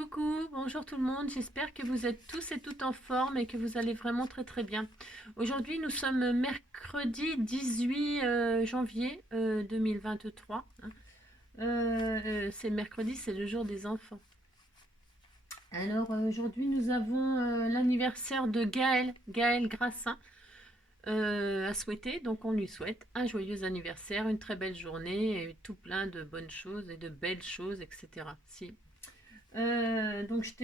Coucou, bonjour tout le monde, j'espère que vous êtes tous et toutes en forme et que vous allez vraiment très très bien. Aujourd'hui nous sommes mercredi 18 janvier 2023. C'est mercredi, c'est le jour des enfants. Alors aujourd'hui nous avons l'anniversaire de Gaël Grassin à souhaiter, donc on lui souhaite un joyeux anniversaire, une très belle journée et tout plein de bonnes choses et de belles choses, etc. Si. Donc je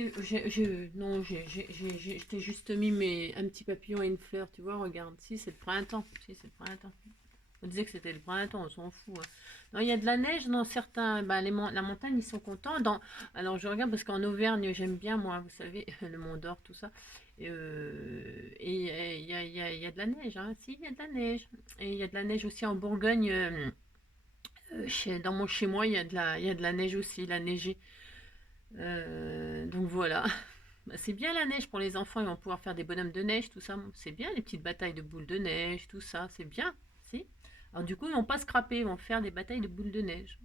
t'ai juste mis un petit papillon et une fleur, tu vois, regarde, si c'est le printemps, si c'est le printemps. On disait que c'était le printemps, on s'en fout, hein. Non, il y a de la neige dans certains, bah, la montagne, ils sont contents. Alors je regarde parce qu'en Auvergne, j'aime bien, moi, vous savez, le Mont d'Or, tout ça. Il y a de la neige, hein. Si, il y a de la neige. Et il y a de la neige aussi en Bourgogne. Chez moi, il y a de la neige aussi, la neige. Donc voilà. Bah, c'est bien la neige pour les enfants, ils vont pouvoir faire des bonhommes de neige, tout ça. C'est bien les petites batailles de boules de neige, tout ça, c'est bien. Si. Alors du coup, ils vont pas scraper, ils vont faire des batailles de boules de neige.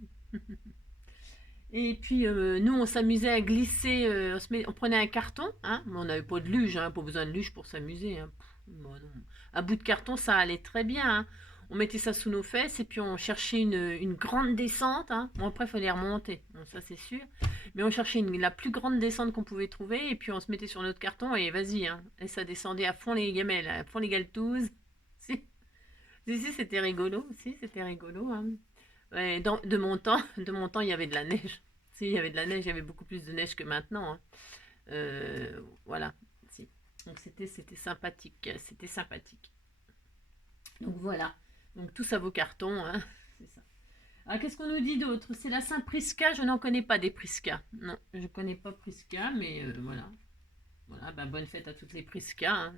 Et puis nous, on s'amusait à glisser, on prenait un carton, hein, mais on n'avait pas de luge, hein, pas besoin de luge pour s'amuser, hein. Bon, non. À bout de carton, ça allait très bien, hein. On mettait ça sous nos fesses et puis on cherchait une grande descente, hein. Bon, après, il fallait remonter, bon, ça c'est sûr. Mais on cherchait la plus grande descente qu'on pouvait trouver et puis on se mettait sur notre carton et vas-y, hein. Et ça descendait à fond les gamelles, à fond les galetouzes. Si, c'était rigolo, si, c'était rigolo, hein. Ouais, de mon temps, il y avait de la neige. Si, il y avait de la neige, il y avait beaucoup plus de neige que maintenant, hein. Voilà, si. Donc c'était sympathique, c'était sympathique. Donc voilà. Donc tout ça vos cartons, hein. C'est ça. Alors qu'est-ce qu'on nous dit d'autre? C'est la Saint-Prisca, je n'en connais pas des Prisca. Non, je ne connais pas Prisca, mais voilà. Voilà, bah, bonne fête à toutes les Prisca, hein.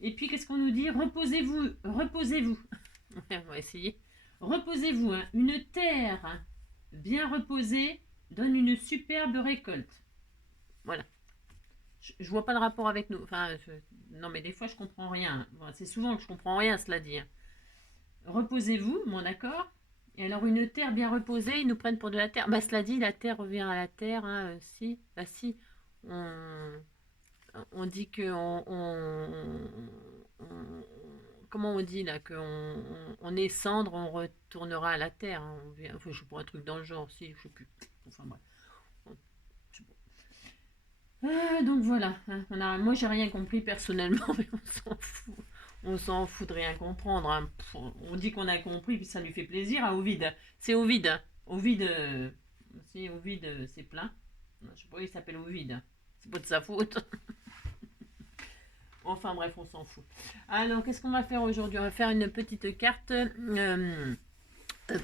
Et puis qu'est-ce qu'on nous dit? Reposez-vous, reposez-vous. On va essayer. Reposez-vous, hein. Une terre bien reposée donne une superbe récolte. Voilà. Je vois pas le rapport avec nous. Enfin, non, mais des fois je comprends rien. Bon, c'est souvent que je comprends rien, cela dit, hein. Reposez-vous, bon d'accord. Et alors une terre bien reposée, ils nous prennent pour de la terre. Bah cela dit, la terre revient à la terre, hein, si. Bah si. On, on dit que comment on dit là on est cendre, on retournera à la terre, hein. Enfin, je sais pas un truc dans le genre, si, je sais plus. Enfin bref. Donc voilà, hein. Moi j'ai rien compris personnellement, mais on s'en fout. On s'en fout de rien comprendre, hein. On dit qu'on a compris, puis ça lui fait plaisir à Ovide. C'est Ovide, hein. Ovide, si Ovide, c'est plein. Je sais pas, il s'appelle Ovide. C'est pas de sa faute. Enfin bref, on s'en fout. Alors, qu'est-ce qu'on va faire aujourd'hui? On va faire une petite carte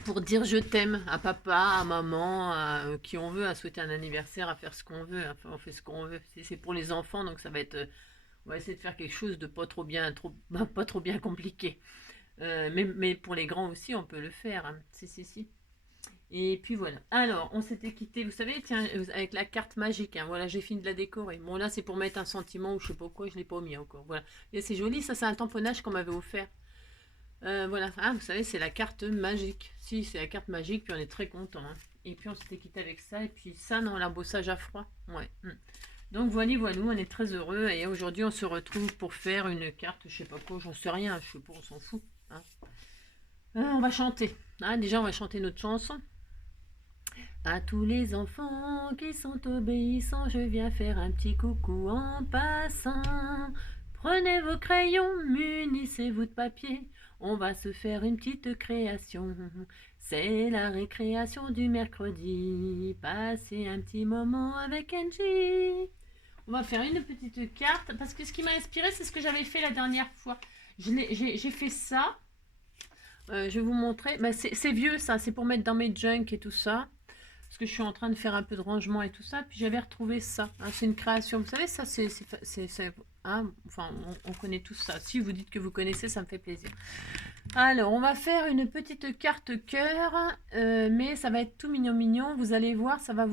pour dire je t'aime à papa, à maman, à qui on veut, à souhaiter un anniversaire, à faire ce qu'on veut. Enfin, on fait ce qu'on veut. C'est pour les enfants, donc ça va être. On va essayer de faire quelque chose de pas trop bien, pas trop bien compliqué. Mais pour les grands aussi, on peut le faire, hein. Si. Et puis voilà. Alors, on s'était quitté, vous savez, tiens, avec la carte magique, hein. Voilà, j'ai fini de la décorer. Bon, là, c'est pour mettre un sentiment ou je sais pas quoi, je l'ai pas mis encore. Voilà. Et c'est joli, ça, c'est un tamponnage qu'on m'avait offert. Voilà. Ah, vous savez, c'est la carte magique. Si, c'est la carte magique, puis on est très content, hein. Et puis on s'était quitté avec ça, et puis ça, non, l'embossage à froid. Ouais. Donc voilà, on est très heureux. Et aujourd'hui, on se retrouve pour faire une carte, je sais pas quoi, j'en sais rien, je sais pas, on s'en fout, hein. On va chanter, hein. Déjà, on va chanter notre chanson. À tous les enfants qui sont obéissants, je viens faire un petit coucou en passant. Prenez vos crayons, munissez-vous de papier, on va se faire une petite création. C'est la récréation du mercredi, passez un petit moment avec Angie. On va faire une petite carte, parce que ce qui m'a inspiré, c'est ce que j'avais fait la dernière fois. J'ai fait ça, je vais vous montrer. Bah, c'est vieux ça, c'est pour mettre dans mes junk et tout ça. Parce que je suis en train de faire un peu de rangement et tout ça. Puis j'avais retrouvé ça, hein. C'est une création. Vous savez, ça, hein, enfin, on connaît tout ça. Si vous dites que vous connaissez, ça me fait plaisir. Alors, on va faire une petite carte cœur. Mais ça va être tout mignon. Vous allez voir, ça va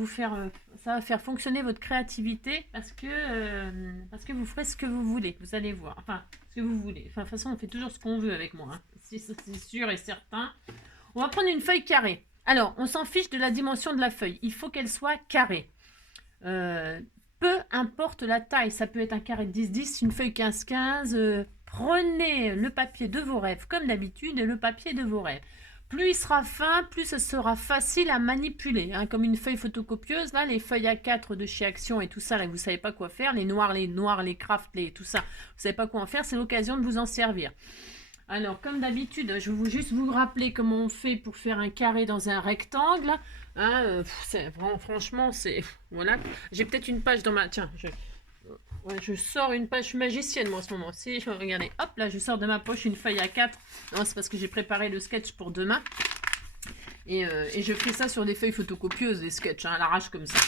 faire fonctionner votre créativité. Parce que vous ferez ce que vous voulez. Vous allez voir. Enfin, ce que vous voulez. Enfin, de toute façon, on fait toujours ce qu'on veut avec moi, hein. C'est sûr et certain. On va prendre une feuille carrée. Alors, on s'en fiche de la dimension de la feuille. Il faut qu'elle soit carrée. Euh, peu importe la taille, ça peut être un carré de 10-10, une feuille 15-15. Prenez le papier de vos rêves comme d'habitude et le papier de vos rêves. Plus il sera fin, plus ce sera facile à manipuler. Hein, comme une feuille photocopieuse, là, les feuilles A4 de chez Action et tout ça, là, vous ne savez pas quoi faire. Les noirs, les crafts, tout ça, vous ne savez pas quoi en faire. C'est l'occasion de vous en servir. Alors, comme d'habitude, je vais juste vous rappeler comment on fait pour faire un carré dans un rectangle. Hein, franchement, c'est... Voilà. J'ai peut-être une page dans ma... Tiens, ouais, je sors une page, je suis magicienne moi en ce moment. Si, regardez, hop là, je sors de ma poche une feuille A4. Non, c'est parce que j'ai préparé le sketch pour demain. Et je fais ça sur des feuilles photocopieuses, des sketchs, hein, à l'arrache comme ça.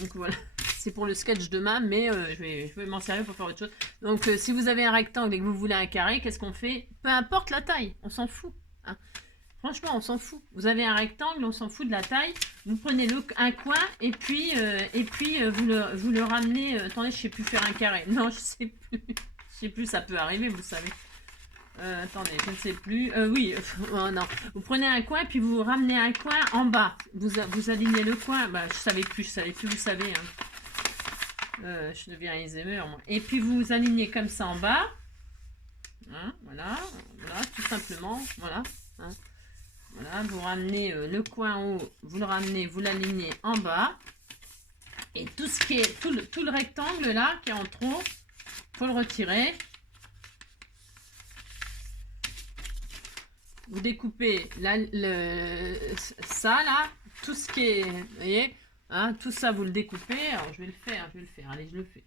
Donc voilà, c'est pour le sketch demain, mais je vais m'en servir pour faire autre chose. Donc si vous avez un rectangle et que vous voulez un carré, qu'est-ce qu'on fait? Peu importe la taille, on s'en fout. Hein. Franchement, on s'en fout. Vous avez un rectangle, on s'en fout de la taille. Vous prenez un coin et puis vous le ramenez. Attendez, je sais plus faire un carré. Non, je sais plus. Je sais plus, ça peut arriver, vous savez. Attendez, je ne sais plus. Oui, oh non. Vous prenez un coin et puis vous ramenez un coin en bas. Vous alignez le coin. Bah, je savais plus, vous savez. Hein. Je deviens Alzheimer, moi. Et puis vous alignez comme ça en bas. Hein, voilà, tout simplement. Voilà. Hein. Voilà, vous ramenez le coin en haut, vous le ramenez, vous l'alignez en bas. Et tout ce qui est, tout le rectangle là, qui est en trop, faut le retirer. Vous découpez ça là, tout ce qui est, vous voyez, hein, tout ça vous le découpez. Alors je vais le faire, allez, je le fais.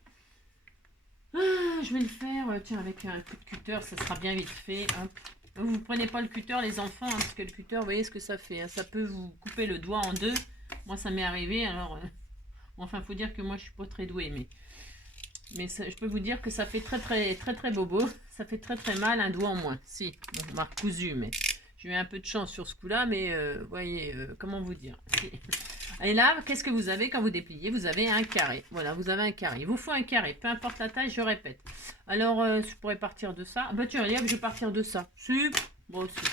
Je vais le faire, tiens, avec un coup de cutter, ça sera bien vite fait. Hop. Vous ne prenez pas le cutter, les enfants, hein, parce que le cutter, vous voyez ce que ça fait. Hein, ça peut vous couper le doigt en deux. Moi, ça m'est arrivé. Alors, enfin, faut dire que moi, je suis pas très douée, mais ça, je peux vous dire que ça fait très bobo. Ça fait très mal un doigt en moins. Si, bon, on m'a recousu, mais j'ai eu un peu de chance sur ce coup-là. Mais voyez, comment vous dire. Si. Et là, qu'est-ce que vous avez quand vous dépliez? Vous avez un carré. Voilà, vous avez un carré. Il vous faut un carré, peu importe la taille, je répète. Alors, je pourrais partir de ça. Bah tiens, je vais partir de ça. Super. Bon, super.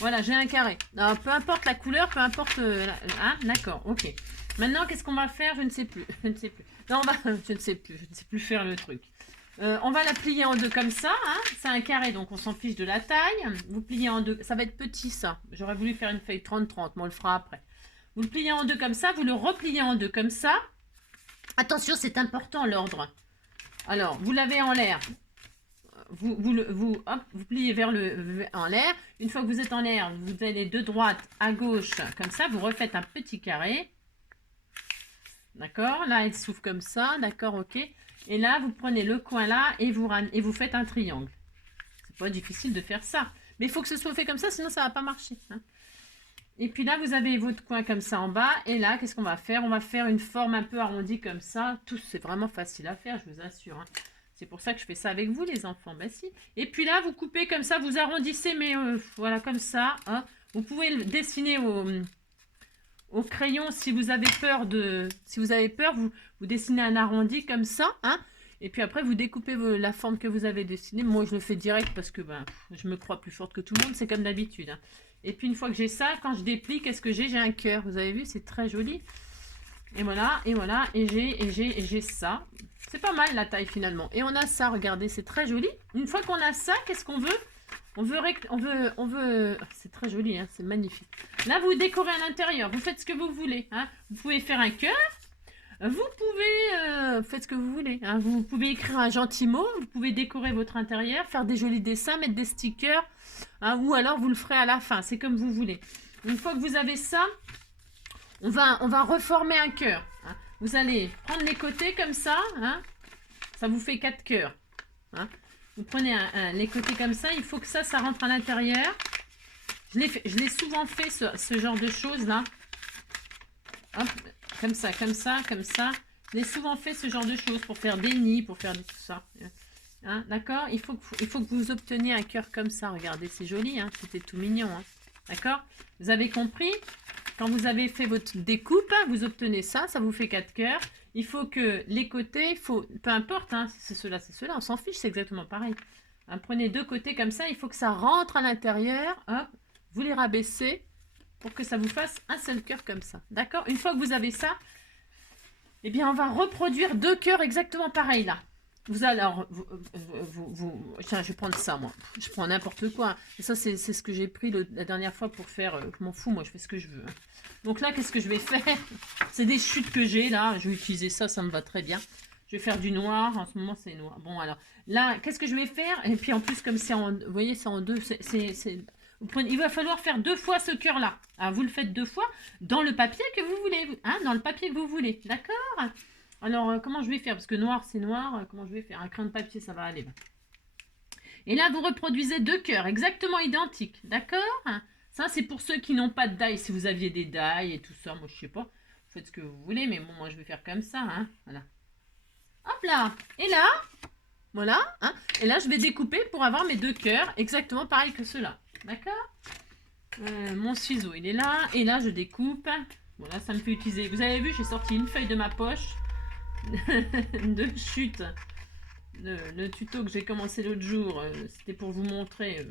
Voilà, j'ai un carré. Alors, peu importe la couleur, peu importe... hein, d'accord, ok. Maintenant, qu'est-ce qu'on va faire? Je ne sais plus. Je ne sais plus. Non, je ne sais plus. Je ne sais plus faire le truc. On va la plier en deux comme ça. Hein. C'est un carré, donc on s'en fiche de la taille. Vous pliez en deux. Ça va être petit, ça. J'aurais voulu faire une feuille 30-30, mais on le fera après. Vous le pliez en deux comme ça, vous le repliez en deux comme ça. Attention, c'est important l'ordre. Alors, vous l'avez en l'air. Vous pliez en l'air. Une fois que vous êtes en l'air, vous allez de droite à gauche, comme ça. Vous refaites un petit carré. D'accord? Là, il s'ouvre comme ça. D'accord, ok. Et là, vous prenez le coin là et vous faites un triangle. C'est pas difficile de faire ça. Mais il faut que ce soit fait comme ça, sinon ça ne va pas marcher. Hein. Et puis là, vous avez votre coin comme ça en bas. Et là, qu'est-ce qu'on va faire? On va faire une forme un peu arrondie comme ça. Tout, c'est vraiment facile à faire, je vous assure. Hein. C'est pour ça que je fais ça avec vous, les enfants. Ben si. Et puis là, vous coupez comme ça, vous arrondissez, mais voilà, comme ça. Hein. Vous pouvez le dessiner au crayon si vous avez peur vous dessinez un arrondi comme ça. Hein. Et puis après, vous découpez la forme que vous avez dessinée. Moi, je le fais direct parce que je me crois plus forte que tout le monde. C'est comme d'habitude. Hein. Et puis, une fois que j'ai ça, quand je déplie, qu'est-ce que j'ai? J'ai un cœur. Vous avez vu, c'est très joli. Et voilà. Et j'ai ça. C'est pas mal la taille finalement. Et on a ça, regardez, c'est très joli. Une fois qu'on a ça, qu'est-ce qu'on veut? On veut... C'est très joli, hein, c'est magnifique. Là, vous décorez à l'intérieur. Vous faites ce que vous voulez. Hein. Vous pouvez faire un cœur. Vous pouvez... faites ce que vous voulez. Hein. Vous pouvez écrire un gentil mot. Vous pouvez décorer votre intérieur, faire des jolis dessins, mettre des stickers. Hein, ou alors, vous le ferez à la fin. C'est comme vous voulez. Une fois que vous avez ça, on va reformer un cœur. Hein. Vous allez prendre les côtés comme ça. Hein. Ça vous fait 4 cœurs. Hein. Vous prenez les côtés comme ça. Il faut que ça rentre à l'intérieur. Je l'ai souvent fait, ce genre de choses là. Hop, comme ça, comme ça, comme ça. Je l'ai souvent fait ce genre de choses pour faire des nids, pour faire tout ça. Hein, d'accord? Il faut que vous obteniez un cœur comme ça. Regardez, c'est joli. Hein, c'était tout mignon. Hein, d'accord? Vous avez compris? Quand vous avez fait votre découpe, vous obtenez ça. Ça vous fait 4 cœurs. Il faut que les côtés, peu importe, hein, c'est cela, on s'en fiche, c'est exactement pareil. Hein, prenez 2 côtés comme ça, il faut que ça rentre à l'intérieur. Vous les rabaissez pour que ça vous fasse un seul cœur comme ça. D'accord? Une fois que vous avez ça, Eh bien, on va reproduire 2 cœurs exactement pareil là. Vous allez, alors, tiens, je vais prendre ça, moi. Je prends n'importe quoi. Et ça, c'est ce que j'ai pris la dernière fois pour faire. Je m'en fous, moi, je fais ce que je veux. Hein. Donc là, qu'est-ce que je vais faire? C'est des chutes que j'ai là. Je vais utiliser ça, ça me va très bien. Je vais faire du noir. En ce moment, c'est noir. Bon, alors là, qu'est-ce que je vais faire? Et puis en plus, comme c'est en. Vous voyez, c'est en deux. Il va falloir faire 2 fois ce cœur-là. Ah, vous le faites 2 fois dans le papier que vous voulez. Hein, dans le papier que vous voulez. D'accord? Alors, comment je vais faire? Parce que noir, c'est noir. Comment je vais faire? Un crayon de papier, ça va aller. Et là, vous reproduisez 2 cœurs exactement identiques. D'accord? Ça, c'est pour ceux qui n'ont pas de die. Si vous aviez des die et tout ça, moi, je sais pas. Vous faites ce que vous voulez, mais bon, moi, je vais faire comme ça. Hein, voilà. Hop là! Et là, voilà. Hein, et là, je vais découper pour avoir mes 2 cœurs exactement pareil que ceux-là. D'accord? Mon ciseau, il est là. Et là, je découpe. Voilà, ça me fait utiliser. Vous avez vu, j'ai sorti une feuille de ma poche de chute. Le tuto que j'ai commencé l'autre jour, c'était pour vous montrer.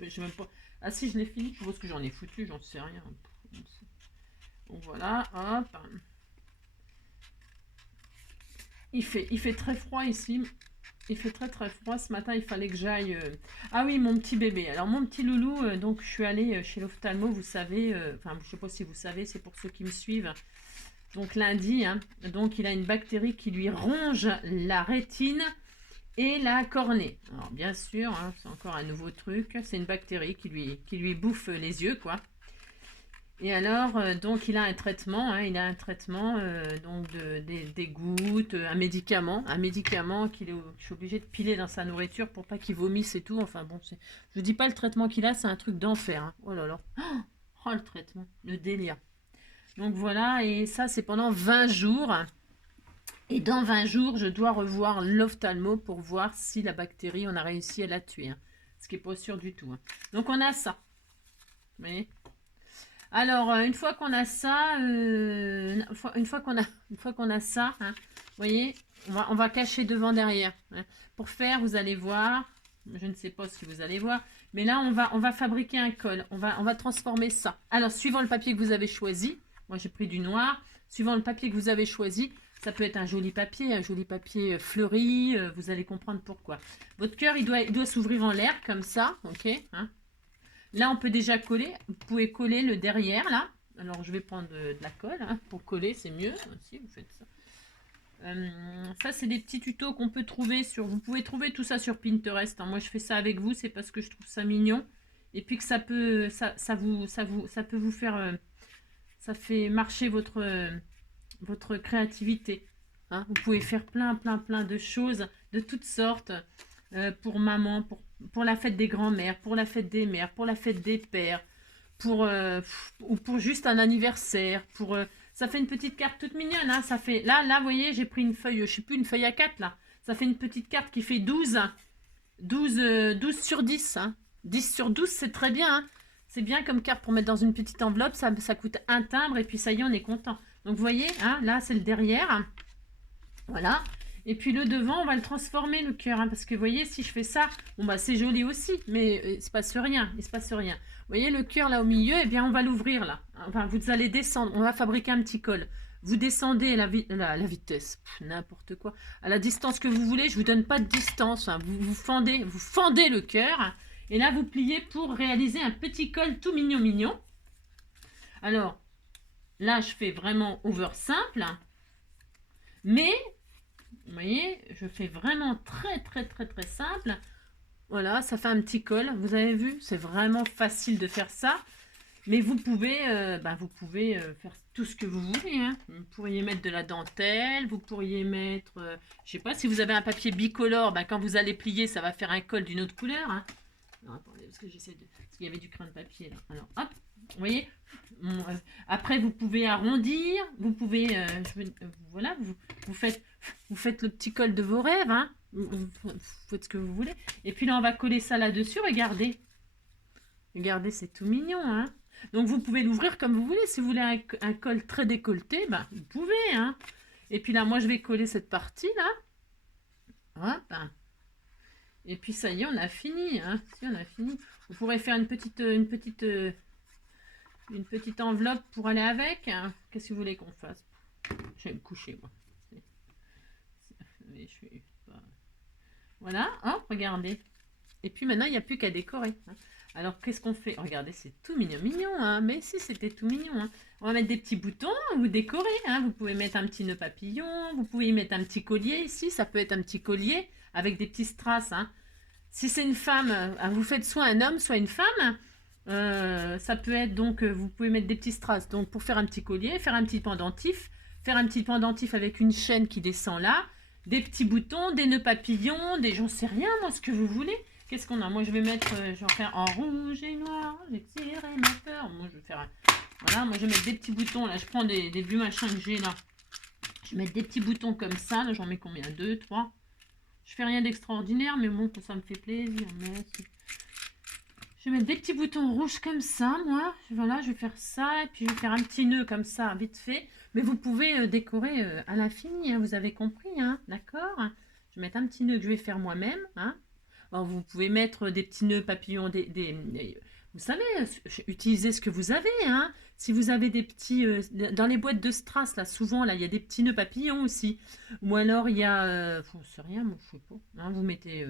Je sais même pas. Ah si, je l'ai fini. Je vois ce que j'en ai foutu, j'en sais rien. Donc voilà, hop. Il fait très froid ici. Il fait très très froid. Ce matin, il fallait que j'aille... Ah oui, mon petit bébé. Alors, mon petit loulou, donc je suis allée chez l'ophtalmo, vous savez. Enfin, je sais pas si vous savez, c'est pour ceux qui me suivent. Donc, lundi, hein, donc il a une bactérie qui lui ronge la rétine et la cornée. Alors, bien sûr, hein, c'est encore un nouveau truc. C'est une bactérie qui lui bouffe les yeux, quoi. Et alors, donc, il a un traitement, hein, donc des gouttes, un médicament je suis obligée de piler dans sa nourriture pour pas qu'il vomisse et tout. Enfin bon, je vous dis pas le traitement qu'il a, c'est un truc d'enfer. Hein. Oh là là, oh le traitement, le délire. Donc voilà, et ça c'est pendant 20 jours. Et dans 20 jours, je dois revoir l'ophtalmo pour voir si la bactérie, on a réussi à la tuer. Hein. Ce qui n'est pas sûr du tout. Hein. Donc on a ça. Vous voyez ? Alors, une fois qu'on a ça, une fois qu'on a ça, hein, vous voyez, on va cacher devant derrière. Hein. Pour faire, vous allez voir, je ne sais pas si vous allez voir, mais là, on va fabriquer un col. On va transformer ça. Alors, suivant le papier que vous avez choisi, moi j'ai pris du noir, suivant le papier que vous avez choisi, ça peut être un joli papier fleuri, vous allez comprendre pourquoi. Votre cœur, il doit s'ouvrir en l'air comme ça, ok, hein. Là, on peut déjà coller. Vous pouvez coller le derrière, là. Alors, je vais prendre de la colle. Hein, pour coller, c'est mieux. Si vous faites ça. Ça, c'est des petits tutos qu'on peut trouver sur... Vous pouvez trouver tout ça sur Pinterest. Hein. Moi, je fais ça avec vous. C'est parce que je trouve ça mignon. Et puis que ça peut... Ça peut vous faire... ça fait marcher votre créativité. Hein. Vous pouvez faire plein de choses de toutes sortes. Pour maman, pour la fête des grands-mères, pour la fête des mères, pour la fête des pères, ou pour juste un anniversaire. Ça fait une petite carte toute mignonne. Hein, ça fait, là, vous voyez, j'ai pris une feuille, je sais plus, une feuille à 4 là. Ça fait une petite carte qui fait 12 sur 10. Hein. 10 sur 12, c'est très bien. Hein. C'est bien comme carte pour mettre dans une petite enveloppe. Ça coûte un timbre et puis ça y est, on est content. Donc, vous voyez, hein, là, c'est le derrière. Voilà. Et puis le devant, on va le transformer le cœur. Hein, parce que vous voyez, si je fais ça, bon bah c'est joli aussi, mais il se passe rien. Il se passe rien. Vous voyez le cœur là au milieu, eh bien on va l'ouvrir là. Enfin, vous allez descendre. On va fabriquer un petit col. Vous descendez la vitesse, n'importe quoi. À la distance que vous voulez, je vous donne pas de distance. Hein. Vous fendez le cœur. Hein, et là, vous pliez pour réaliser un petit col tout mignon. Alors, là, je fais vraiment over simple. Mais... Vous voyez, je fais vraiment très simple. Voilà, ça fait un petit col. Vous avez vu, c'est vraiment facile de faire ça. Mais vous pouvez, faire tout ce que vous voulez. Hein. Vous pourriez mettre de la dentelle. Vous pourriez mettre, je sais pas, si vous avez un papier bicolore, quand vous allez plier, ça va faire un col d'une autre couleur. Hein. Non, attendez, parce que j'essaie de... Parce qu'il y avait du crayon de papier là. Alors, hop, vous voyez. Après, vous pouvez arrondir. Vous pouvez, voilà, vous faites le petit col de vos rêves. Hein. Vous faites ce que vous voulez. Et puis là, on va coller ça là-dessus. Regardez. Regardez, c'est tout mignon. Hein. Donc, vous pouvez l'ouvrir comme vous voulez. Si vous voulez un col très décolleté, vous pouvez. Hein. Et puis là, moi, je vais coller cette partie-là. Hop. Et puis ça y est, on a fini. Hein. Si, on a fini. Vous pourrez faire une petite enveloppe pour aller avec. Hein. Qu'est-ce que vous voulez qu'on fasse? Je vais me coucher, moi. Mais je suis pas... Voilà, hop, regardez. Et puis maintenant, il n'y a plus qu'à décorer. Hein. Alors, qu'est-ce qu'on fait? Regardez, c'est tout mignon, mignon. Hein. Mais si, c'était tout mignon. Hein. On va mettre des petits boutons, vous décorez. Hein. Vous pouvez mettre un petit nœud papillon, vous pouvez y mettre un petit collier ici. Ça peut être un petit collier avec des petits strass. Hein. Si c'est une femme, vous faites soit un homme, soit une femme. Ça peut être donc, vous pouvez mettre des petits strass. Donc, pour faire un petit collier, faire un petit pendentif, faire un petit pendentif avec une chaîne qui descend là, des petits boutons, des nœuds papillons, des j'en sais rien, moi, ce que vous voulez. Qu'est-ce qu'on a? Moi, je vais mettre, je vais faire en rouge et noir, j'excirerai ma peur. Moi, je vais faire, voilà, moi, je vais mettre des petits boutons, là, je prends des vieux machins que j'ai, là. Je vais mettre des petits boutons comme ça, là, j'en mets combien? 2, 3. Je fais rien d'extraordinaire, mais bon, ça me fait plaisir, merci. Je vais mettre des petits boutons rouges comme ça, moi. Voilà, je vais faire ça, et puis je vais faire un petit nœud comme ça, vite fait. Mais vous pouvez décorer à l'infini, hein, vous avez compris, hein, d'accord? Je vais mettre un petit nœud que je vais faire moi-même, hein. Alors, vous pouvez mettre des petits nœuds papillons, vous savez, utilisez ce que vous avez, hein. Si vous avez des petits, dans les boîtes de strass, là, souvent, là, il y a des petits nœuds papillons aussi. Ou alors, il y a, je ne sais rien, moi, je sais pas, hein, vous mettez...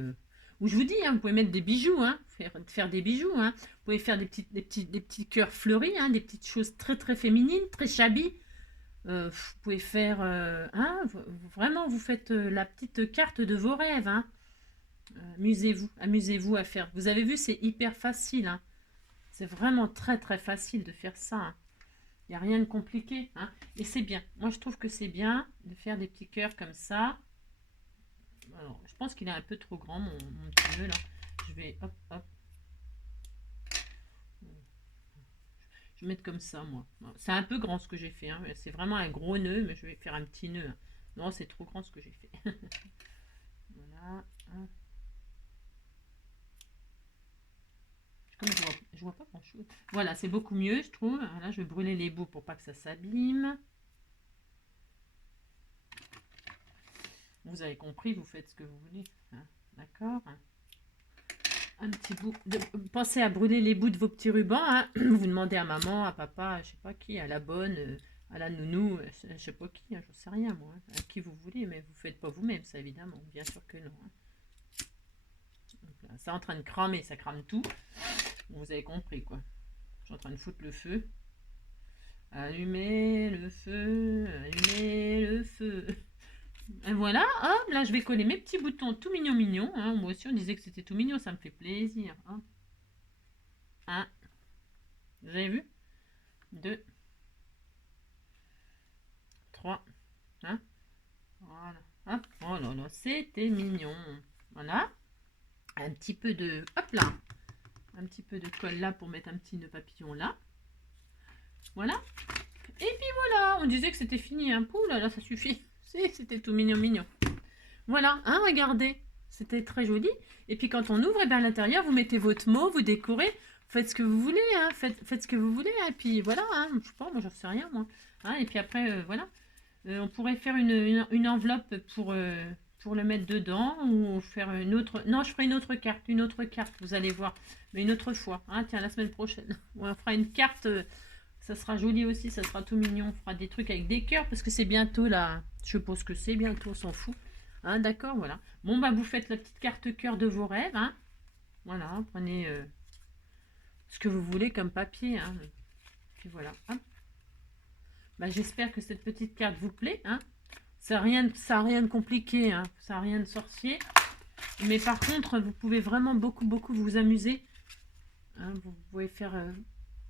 ou je vous dis, hein, vous pouvez mettre des bijoux, hein, faire des bijoux. Hein. Vous pouvez faire des petits cœurs fleuris, hein, des petites choses très très féminines, très shabby. Vous pouvez faire, hein, vraiment, vous faites la petite carte de vos rêves. Hein. Amusez-vous à faire. Vous avez vu, c'est hyper facile. Hein. C'est vraiment très très facile de faire ça. Hein. Il n'y a rien de compliqué. Hein. Et c'est bien. Moi, je trouve que c'est bien de faire des petits cœurs comme ça. Alors, je pense qu'il est un peu trop grand, mon petit nœud, là. Je vais, hop, hop. Je vais mettre comme ça, moi. C'est un peu grand ce que j'ai fait. Hein. C'est vraiment un gros nœud, mais je vais faire un petit nœud. Hein. Non, c'est trop grand ce que j'ai fait. Voilà. Comme je vois pas grand chose. Voilà, c'est beaucoup mieux, je trouve. Là, je vais brûler les bouts pour pas que ça s'abîme. Vous avez compris, vous faites ce que vous voulez. Hein. D'accord? Un petit bout. Pensez à brûler les bouts de vos petits rubans. Hein. Vous demandez à maman, à papa, je sais pas qui, à la bonne, à la nounou, je sais pas qui, hein, j'en sais rien moi. Hein. À qui vous voulez, mais vous faites pas vous-même, ça évidemment. Bien sûr que non. Hein. Là, c'est en train de cramer, ça crame tout. Vous avez compris quoi. Je suis en train de foutre le feu. Allumez le feu, allumez le feu. Et voilà, hop, là je vais coller mes petits boutons tout mignons mignons. Hein. Moi aussi on disait que c'était tout mignon, ça me fait plaisir. Hein. 1, vous avez vu? 2, 3, hein. Voilà, hop, oh là là, c'était mignon. Voilà, un petit peu de, hop là, un petit peu de colle là pour mettre un petit nœud papillon là. Voilà, et puis voilà, on disait que c'était fini, hein. Pouh là là, ça suffit. C'était tout mignon mignon. Voilà, hein, regardez, c'était très joli. Et puis quand on ouvre, et bien à l'intérieur, vous mettez votre mot, vous décorez, faites ce que vous voulez, hein, faites ce que vous voulez. Hein, et puis voilà, hein, je sais pas, moi j'en sais rien, moi. Hein, et puis après, voilà, on pourrait faire une enveloppe pour le mettre dedans ou faire une autre. Non, je ferai une autre carte, vous allez voir, mais une autre fois. Hein, tiens, la semaine prochaine, on fera une carte. Ça sera joli aussi, ça sera tout mignon. On fera des trucs avec des cœurs parce que c'est bientôt là. Je pense que c'est bientôt, on s'en fout. Hein, d'accord, voilà. Bon, bah, vous faites la petite carte cœur de vos rêves. Hein. Voilà, prenez ce que vous voulez comme papier. Hein. Puis voilà. Hein. Bah, j'espère que cette petite carte vous plaît. Hein. Ça n'a rien de compliqué. Hein. Ça n'a rien de sorcier. Mais par contre, vous pouvez vraiment beaucoup vous amuser. Hein. Vous pouvez faire...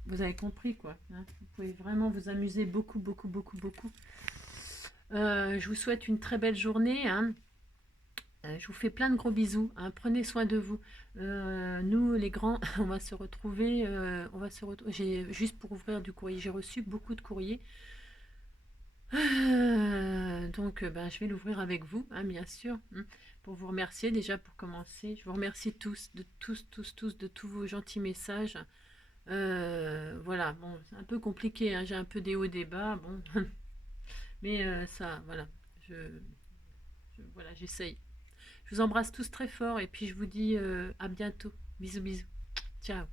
vous avez compris quoi. Hein. Vous pouvez vraiment vous amuser beaucoup. Je vous souhaite une très belle journée. Hein. Je vous fais plein de gros bisous. Hein. Prenez soin de vous. Nous, les grands, on va se retrouver. Juste pour ouvrir du courrier. J'ai reçu beaucoup de courriers. Donc, ben, je vais l'ouvrir avec vous, hein, bien sûr. Hein, pour vous remercier déjà pour commencer. Je vous remercie tous, de tous vos gentils messages. Voilà, bon, c'est un peu compliqué. Hein, j'ai un peu des hauts, des bas. Bon. Mais ça, voilà. Voilà, j'essaye. Je vous embrasse tous très fort et puis je vous dis à bientôt. Bisous. Ciao.